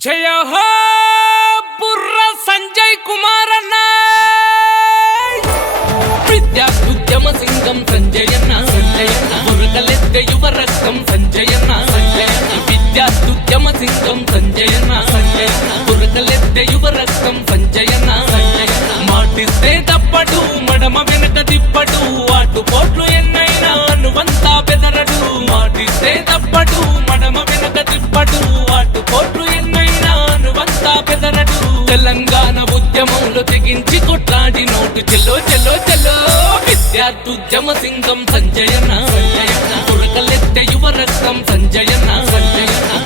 జయ హో బుర్ర సంజయ్ కుమార్ అన్న విద్యార్థుద్యమ సింగం సంజయన్న మురుగలెత్తే యువ రక్తం సంజయన్న విద్యార్థుద్యమ సింగం సంజయన్న మురుగలెత్తే యువ రక్తం సంజయన్న మాటిస్తే తప్పడు మడమ వెనక తిప్పడు అటు పోట్లు ఎన్నైనా నువ్వంతా బెదరడు మాటిస్తే తప్పడు మడమ వెనక తిప్పడు అటు పోట్లు ఎన్నైనా నువ్వంతా బెదరడు తెలంగాణ ఉద్యమంలో తెగించి కొట్లాడి నోటు చెల్లో చెల్లో చెల్లో విద్యార్థుద్యమ సింగం సంజయన్న ఉరకలెత్తే యువ రక్తం సంజయన్న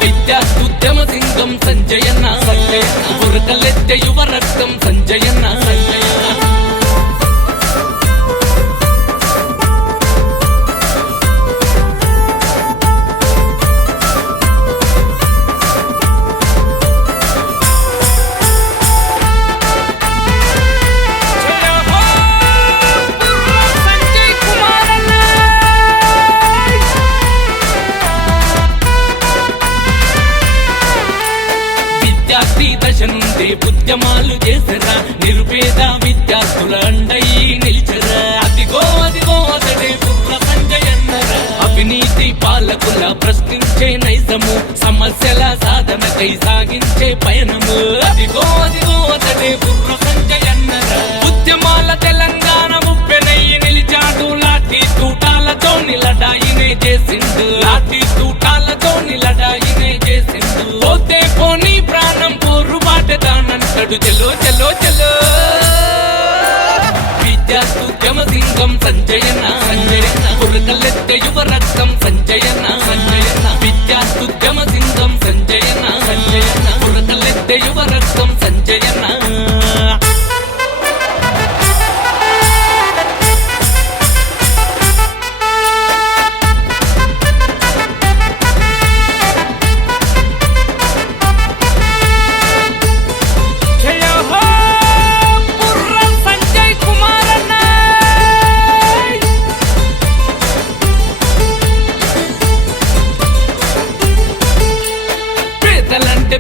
విద్యార్థుద్యమ సింగం సంజయన్న ఉరకలెత్తే యువ రక్తం సంజయన్న దశ నుండి ఉద్యమాలు చేసరా నిరుపేద విద్యార్థుల అండయి నిలిచరా అదిగో అదిగో అతడే బుర్ర సంజయన్నరా అవినీతి పాలకుల ప్రశ్నించే నైజము సమస్యల సాధనకై సాగించే పయనము అదిగో అదిగో అతడే బుర్ర సంజయన్నరా ఉద్యమాల తెలంగాణ ముప్పెనయ్యి నిలిచాడు లాఠీ తూటాలతో నిలడాయినే చేసిండు లాఠీ తూటాలతో నిలడాయినే చేసిండు పోతే పోనీ ప్రాణం పోరుబాటదానంటాడు చెలో చెలో చెలో విద్యార్థుద్యమ సింగం సంజయన్న ఉరకలెత్తే యువ రక్తం సంజయన్న విద్యార్థుద్యమ సింగం సంజయన్న ఉరకలెత్తే యువ రక్తం సంజయన్న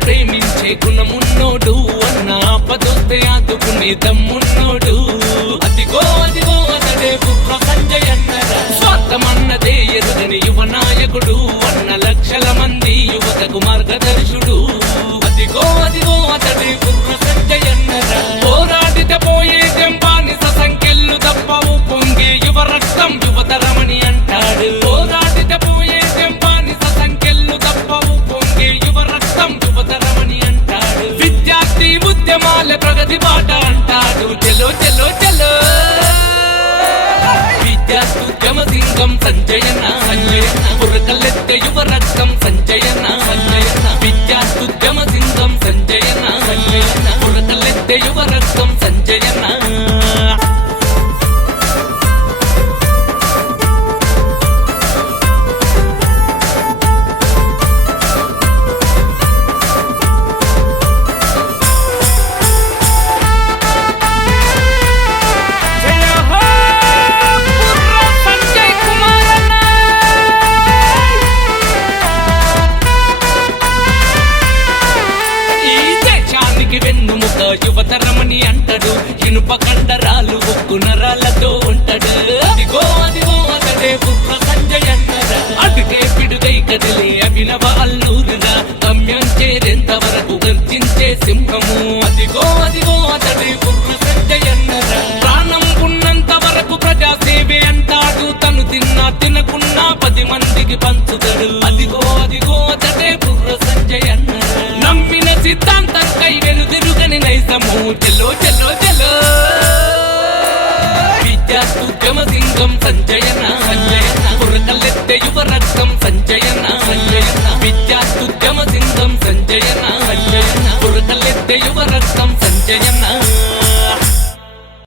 ప్రేమించే గుణమున్నోడు అన్న ఆపదొస్తే ఆదుకునే దమ్మున్నోడు అదిగో అదిగో అతడే బుర్ర సంజయన్నరా స్వార్థమన్నదే ఎరుగని యువ నాయకుడు అన్న లక్షల మంది యువతకు మార్గదర్శుడు అదిగో అదిగో అతడే బుర్ర సంజయన్నరా పోరాడితే పోయే జంబానిస సంఖ్యలు తప్పవు పొంగే యువ రక్తం యువతరమని అంటాడు పోరాడితే పోయే జంబానిస సంఖ్యలు తప్పవు పొంగే యువ రక్తం యువతరమని అంటాడు విద్యార్థి ఉద్యమాల ప్రగతి బాట అంటాడు చెలో చెలో చెలో విద్యార్థుద్యమ సింగం సంజయన్న ఉరకలెత్తే యువ రక్తం సంజయన్న విద్యార్థుద్యమ సింగం సంజయన్న ఉరకలెత్తే యువ రక్తం సంజయన్న వెన్నుముక యువతరమని అంటాడు ఇనుప కండరాలు ఉక్కు నరాలతో ఉంటాడు అదిగో అదిగో అతడే బుర్ర సంజయన్నరా అడుగే పిడుగై కదిలే అభినవ అల్లూరురా గమ్యం చేరేంత వరకు గర్జించే సింహము అదిగో అదిగో అతడే బుర్ర సంజయన్నరా ప్రాణం ఉన్నంత వరకు ప్రజాసేవే అంటాడు తను తిన్నా తినకున్నా 10 మందికి పంచుతాడు అదిగో అదిగో అతడే బుర్ర సంజయన్నరా నమ్మిన సిద్ధాంతం కై వెనుదిరుగని నైజము చెల్లో చెల్లో చెల్లో విద్యార్థుద్యమ సింగం సంజయన్న ఉరకలెత్తే యువ రక్తం సంజయన్న